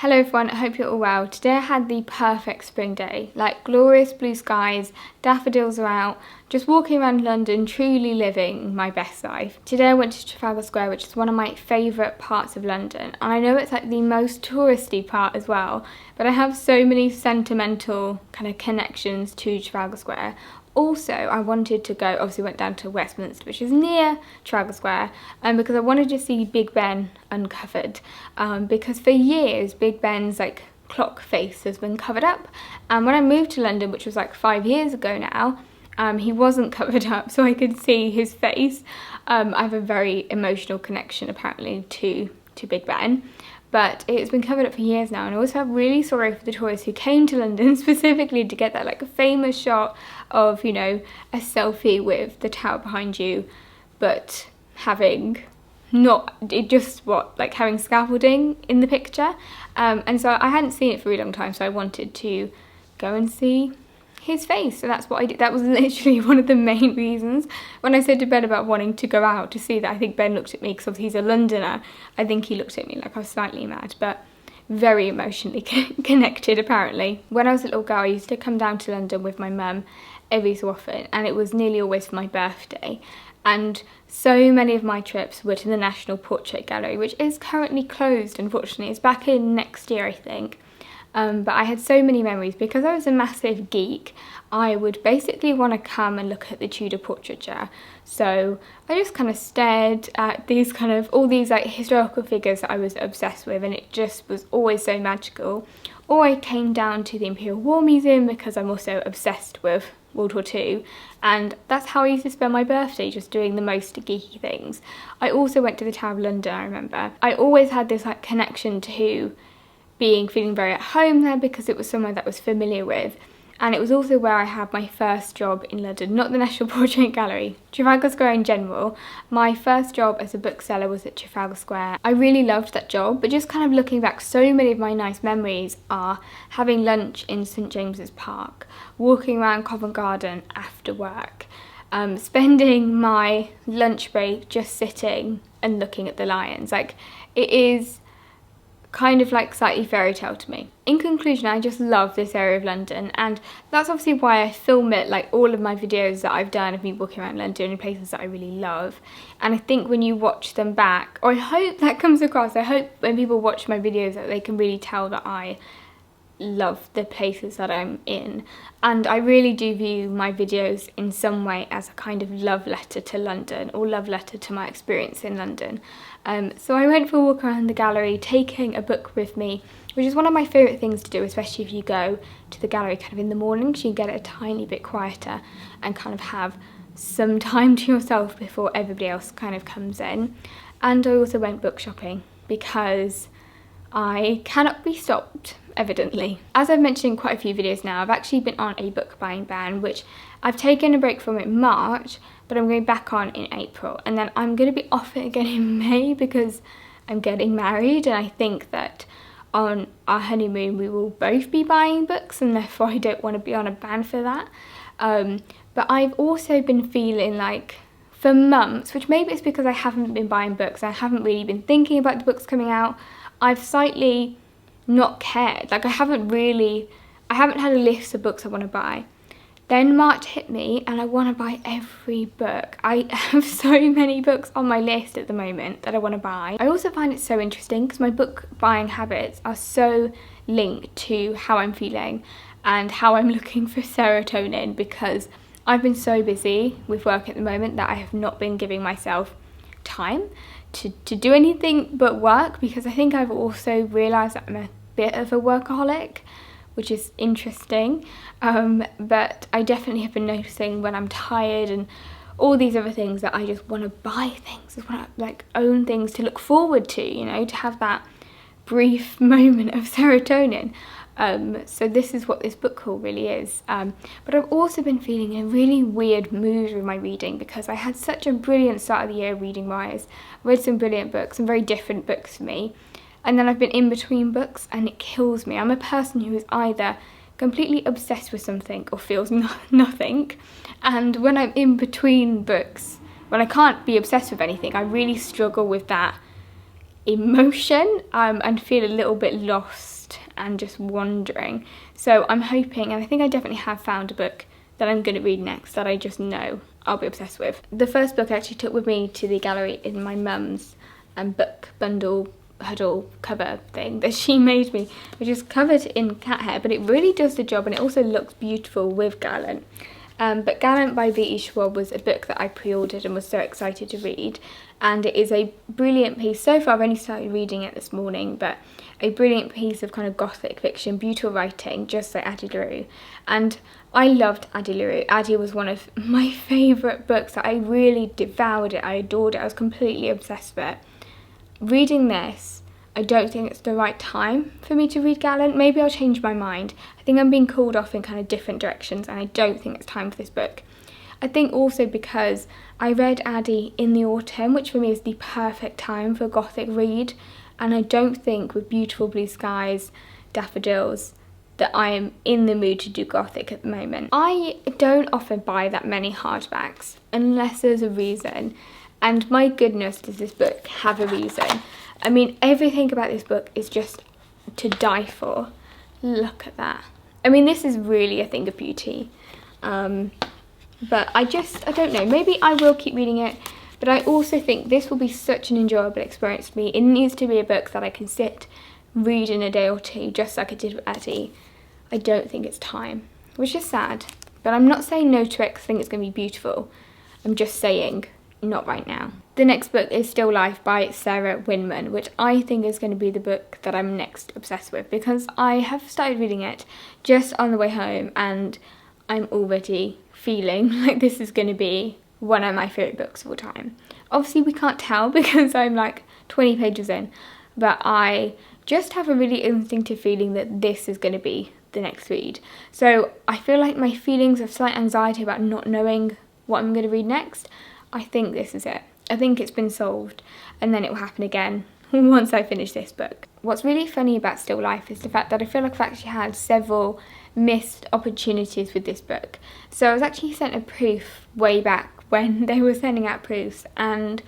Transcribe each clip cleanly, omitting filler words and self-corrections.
Hello everyone, I hope you're all well. Today I had the perfect spring day, like glorious blue skies, daffodils are out, just walking around London, truly living my best life. Today I went to Trafalgar Square, which is one of my favourite parts of London, and I know it's like the most touristy part as well, but I have so many sentimental kind of connections to Trafalgar Square. Also, I wanted to go, obviously went down to Westminster, which is near Trafalgar Square, because I wanted to see Big Ben uncovered, because for years Big Ben's like clock face has been covered up, and when I moved to London, which was like 5 years ago now, he wasn't covered up, so I could see his face. I have a very emotional connection apparently to Big Ben. But it's been covered up for years now, and I also felt really sorry for the tourists who came to London specifically to get that like a famous shot of, you know, a selfie with the tower behind you, but having not, it just like having scaffolding in the picture. And so I hadn't seen it for a really long time, so I wanted to go and see his face, so that's what I did. That was literally one of the main reasons. When I said to Ben about wanting to go out to see that, I think Ben looked at me, because obviously he's a Londoner, I think he looked at me like I was slightly mad, but very emotionally connected apparently. When I was a little girl, I used to come down to London with my mum every so often, and it was nearly always for my birthday, and so many of my trips were to the National Portrait Gallery, which is currently closed unfortunately. It's back in next year I think. But I had so many memories because I was a massive geek. I would basically want to come and look at the Tudor portraiture. So I just kind of stared at these kind of, all these like historical figures that I was obsessed with, and it just was always so magical. Or I came down to the Imperial War Museum because I'm also obsessed with World War II, and that's how I used to spend my birthday, just doing the most geeky things. I also went to the Tower of London, I remember. I always had this like connection to feeling very at home there because it was somewhere that I was familiar with, and it was also where I had my first job in London, not the National Portrait Gallery, Trafalgar Square in general. My first job as a bookseller was at Trafalgar Square. I really loved that job, but just kind of looking back, so many of my nice memories are having lunch in St James's Park, walking around Covent Garden after work, spending my lunch break just sitting and looking at the lions. Like, it is kind of like slightly fairy tale to me. In conclusion, I just love this area of London, and that's obviously why I film it, like all of my videos that I've done of me walking around London in places that I really love. And I think when you watch them back, or I hope that comes across, I hope when people watch my videos that they can really tell that I love the places that I'm in. And I really do view my videos in some way as a kind of love letter to London, or love letter to my experience in London. So I went for a walk around the gallery, taking a book with me, which is one of my favourite things to do, especially if you go to the gallery kind of in the morning, so you can get it a tiny bit quieter and kind of have some time to yourself before everybody else kind of comes in. And I also went book shopping because I cannot be stopped, evidently. As I've mentioned in quite a few videos now, I've actually been on a book buying ban, which I've taken a break from in March, but I'm going back on in April, and then I'm going to be off it again in May because I'm getting married, and I think that on our honeymoon we will both be buying books, and therefore I don't want to be on a ban for that. But I've also been feeling like, for months, which maybe it's because I haven't been buying books, I haven't really been thinking about the books coming out, I've slightly not cared. Like, I haven't had a list of books I want to buy. Then March hit me and I want to buy every book. I have so many books on my list at the moment that I want to buy. I also find it so interesting because my book buying habits are so linked to how I'm feeling and how I'm looking for serotonin, because I've been so busy with work at the moment that I have not been giving myself time to do anything but work, because I think I've also realised that I'm a bit of a workaholic, which is interesting, but I definitely have been noticing when I'm tired and all these other things that I just want to buy things, I want to like own things to look forward to, you know, to have that brief moment of serotonin. So this is what this book haul really is. But I've also been feeling a really weird mood with my reading because I had such a brilliant start of the year reading wise. I read some brilliant books, some very different books for me. And then I've been in between books and it kills me. I'm a person who is either completely obsessed with something or feels nothing. And when I'm in between books, when I can't be obsessed with anything, I really struggle with that emotion and feel a little bit lost and just wandering. So I'm hoping, and I think I definitely have found a book that I'm going to read next that I just know I'll be obsessed with. The first book I actually took with me to the gallery in my mum's book bundle huddle cover thing that she made me, which is covered in cat hair, but it really does the job and it also looks beautiful with Gallant. But Gallant by V.E. Schwab was a book that I pre-ordered and was so excited to read, and it is a brilliant piece. So far I've only started reading it this morning, but a brilliant piece of kind of gothic fiction, beautiful writing, just like Addie LaRue. And I loved Addie LaRue. Addie was one of my favourite books. I really devoured it, I adored it, I was completely obsessed with it. Reading this, I don't think it's the right time for me to read Gallant. Maybe I'll change my mind. I think I'm being called off in kind of different directions and I don't think it's time for this book. I think also because I read Addie in the autumn, which for me is the perfect time for a gothic read, and I don't think with beautiful blue skies, daffodils, that I am in the mood to do gothic at the moment. I don't often buy that many hardbacks unless there's a reason, and my goodness does this book have a reason. I mean, everything about this book is just to die for. Look at that. I mean, this is really a thing of beauty. But I don't know, maybe I will keep reading it, but I also think this will be such an enjoyable experience for me. It needs to be a book that I can sit, read in a day or two, just like I did with Addie. I don't think it's time, which is sad, but I'm not saying no to it because I think it's going to be beautiful. I'm just saying, not right now. The next book is Still Life by Sarah Winman, which I think is going to be the book that I'm next obsessed with, because I have started reading it just on the way home and I'm already feeling like this is going to be one of my favourite books of all time. Obviously we can't tell because I'm like 20 pages in, but I just have a really instinctive feeling that this is going to be the next read. So I feel like my feelings of slight anxiety about not knowing what I'm going to read next, I think this is it. I think it's been solved and then it will happen again once I finish this book. What's really funny about Still Life is the fact that I feel like I've actually had several missed opportunities with this book. So I was actually sent a proof way back when they were sending out proofs, and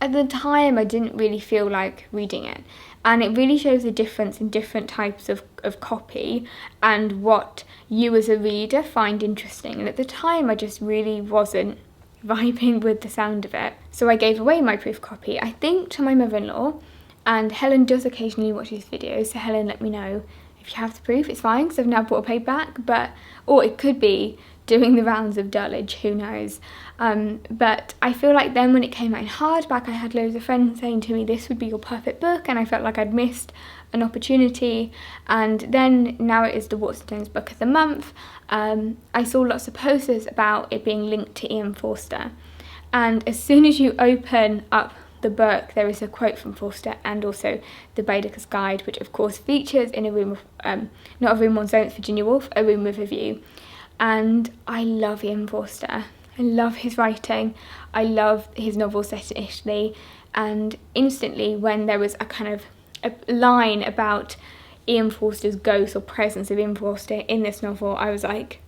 at the time I didn't really feel like reading it, and it really shows the difference in different types of copy and what you as a reader find interesting, and at the time I just really wasn't vibing with the sound of it. So I gave away my proof copy, I think, to my mother-in-law, and Helen does occasionally watch these videos, so Helen, let me know if you have the proof. It's fine because I've now bought a paperback, but, or it could be doing the rounds of Dulwich, who knows. But I feel like then when it came out in hardback, I had loads of friends saying to me this would be your perfect book, and I felt like I'd missed an opportunity. And then now it is the Waterstones book of the month. I saw lots of posters about it being linked to Ian Forster, and as soon as you open up the book there is a quote from Forster and also the Baedeker's Guide, which of course features in a room of, not a room on Zoe, it's Virginia Woolf, a room with a view. And I love Ian Forster. I love his writing. I love his novel set in Italy. And instantly when there was a kind of a line about Ian Forster's ghost or presence of Ian Forster in this novel, I was like,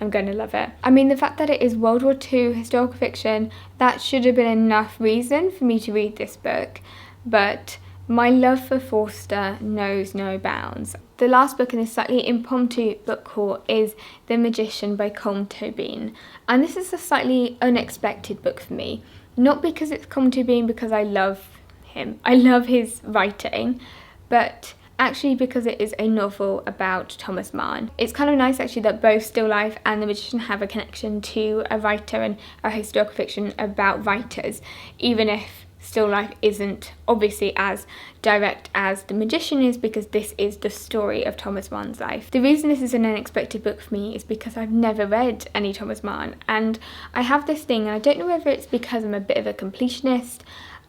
I'm going to love it. I mean, the fact that it is World War II historical fiction, that should have been enough reason for me to read this book. But my love for Forster knows no bounds. The last book in this slightly impromptu book haul is The Magician by Colm Tóibín. And this is a slightly unexpected book for me. Not because it's Colm Tóibín, because I love him. I love his writing, but actually because it is a novel about Thomas Mann. It's kind of nice actually that both Still Life and The Magician have a connection to a writer and a historical fiction about writers, even if Still Life isn't obviously as direct as The Magician is, because this is the story of Thomas Mann's life. The reason this is an unexpected book for me is because I've never read any Thomas Mann, and I have this thing, and I don't know whether it's because I'm a bit of a completionist.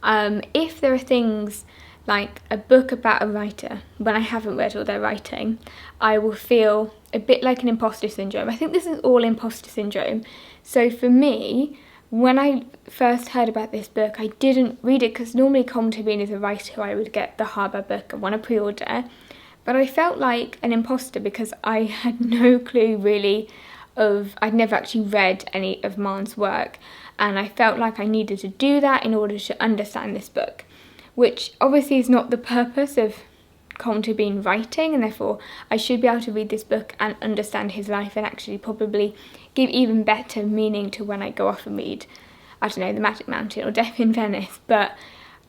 If there are things like a book about a writer, when I haven't read all their writing, I will feel a bit like an imposter syndrome. I think this is all imposter syndrome. So for me, when I first heard about this book, I didn't read it because normally Colm Tóibín is a writer who I would get the hardback book and want to pre-order. But I felt like an imposter because I had no clue really I'd never actually read any of Mann's work, and I felt like I needed to do that in order to understand this book. which obviously is not the purpose of Colm Tóibín writing, and therefore I should be able to read this book and understand his life and actually probably give even better meaning to when I go off and read, I don't know, The Magic Mountain or Death in Venice. But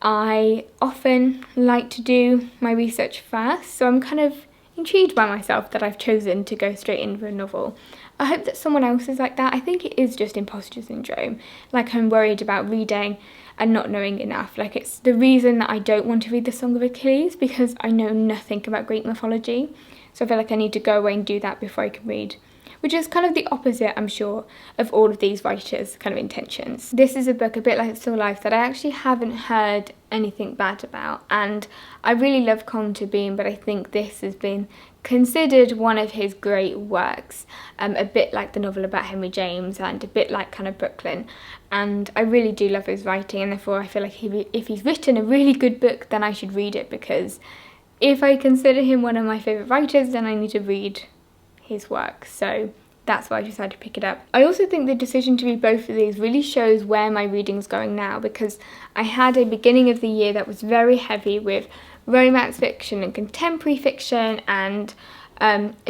I often like to do my research first, so I'm kind of intrigued by myself that I've chosen to go straight into a novel. I hope that someone else is like that. I think it is just imposter syndrome. Like, I'm worried about reading and not knowing enough. Like, it's the reason that I don't want to read the Song of Achilles, because I know nothing about Greek mythology. So I feel like I need to go away and do that before I can read, which is kind of the opposite, I'm sure, of all of these writers' kind of intentions. This is a book, a bit like Still Life, that I actually haven't heard anything bad about, and I really love Colm Tóibín, but I think this has been considered one of his great works, a bit like the novel about Henry James and a bit like kind of Brooklyn, and I really do love his writing, and therefore I feel like if he's written a really good book, then I should read it, because if I consider him one of my favourite writers, then I need to read his work. So that's why I decided to pick it up. I also think the decision to read both of these really shows where my reading's going now, because I had a beginning of the year that was very heavy with romance fiction and contemporary fiction and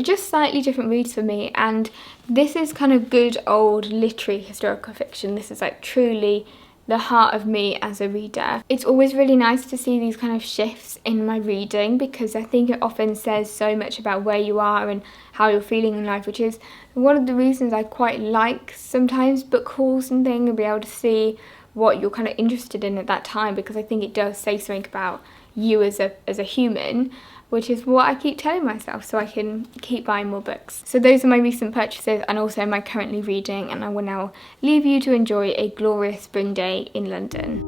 just slightly different reads for me, and this is kind of good old literary historical fiction. This is like truly the heart of me as a reader. It's always really nice to see these kind of shifts in my reading, because I think it often says so much about where you are and how you're feeling in life, which is one of the reasons I quite like sometimes book hauls and things, and be able to see what you're kind of interested in at that time, because I think it does say something about you as a human, which is what I keep telling myself, so I can keep buying more books. So those are my recent purchases and also my currently reading, and I will now leave you to enjoy a glorious spring day in London.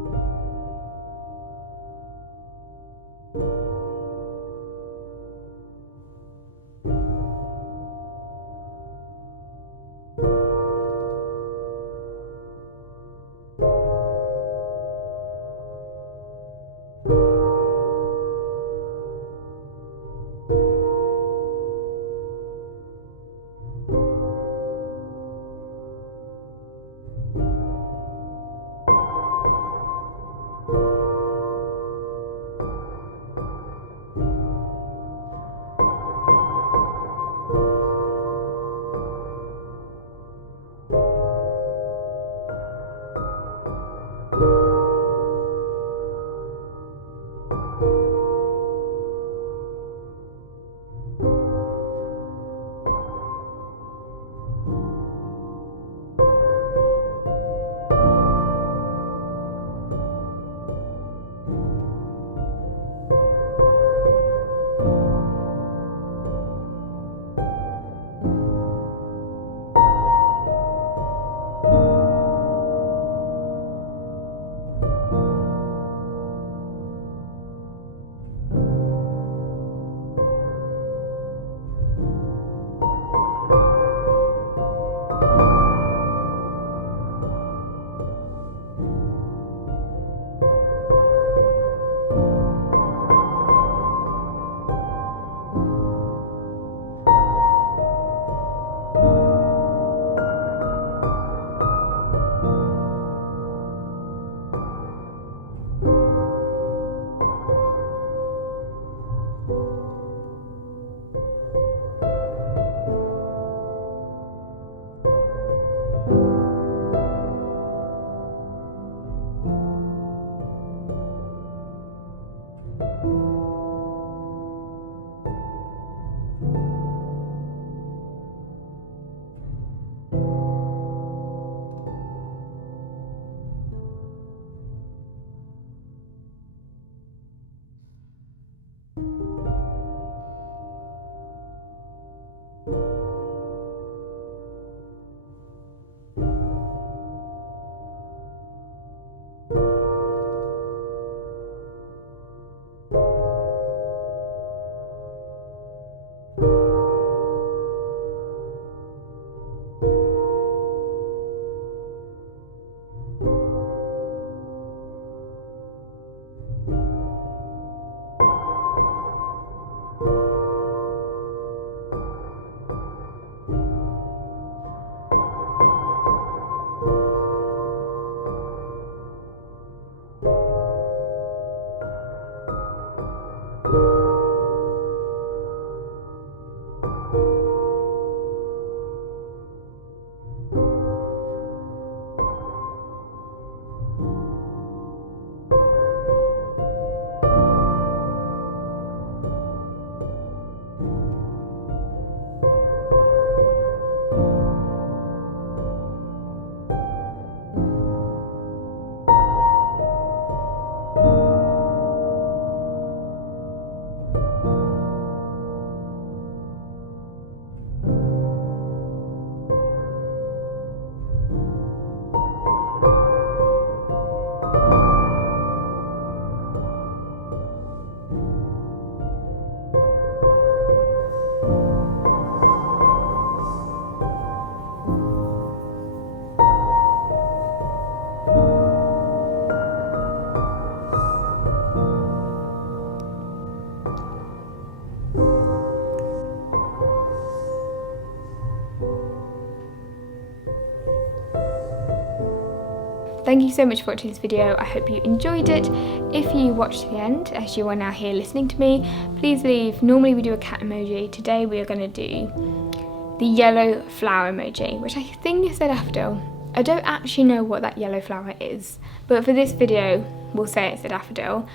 Thank you so much for watching this video. I hope you enjoyed it. If you watched to the end, as you are now here listening to me, please leave. Normally we do a cat emoji. Today we are going to do the yellow flower emoji, which I think is a daffodil. I don't actually know what that yellow flower is, but for this video we'll say it's a daffodil.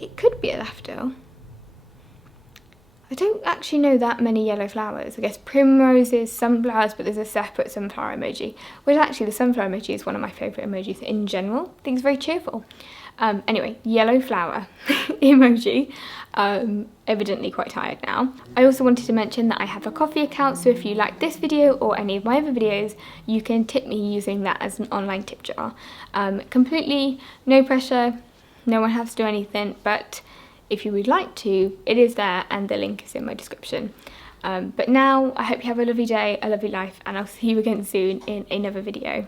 It could be a daffodil. I don't actually know that many yellow flowers. I guess primroses, sunflowers, but there's a separate sunflower emoji, which actually the sunflower emoji is one of my favourite emojis in general. I think it's very cheerful. Anyway, yellow flower emoji. Evidently quite tired now. I also wanted to mention that I have a Ko-fi account, so if you like this video or any of my other videos, you can tip me using that as an online tip jar. Completely no pressure, no one has to do anything, but if you would like to, it is there and the link is in my description. But now, I hope you have a lovely day, a lovely life, and I'll see you again soon in another video.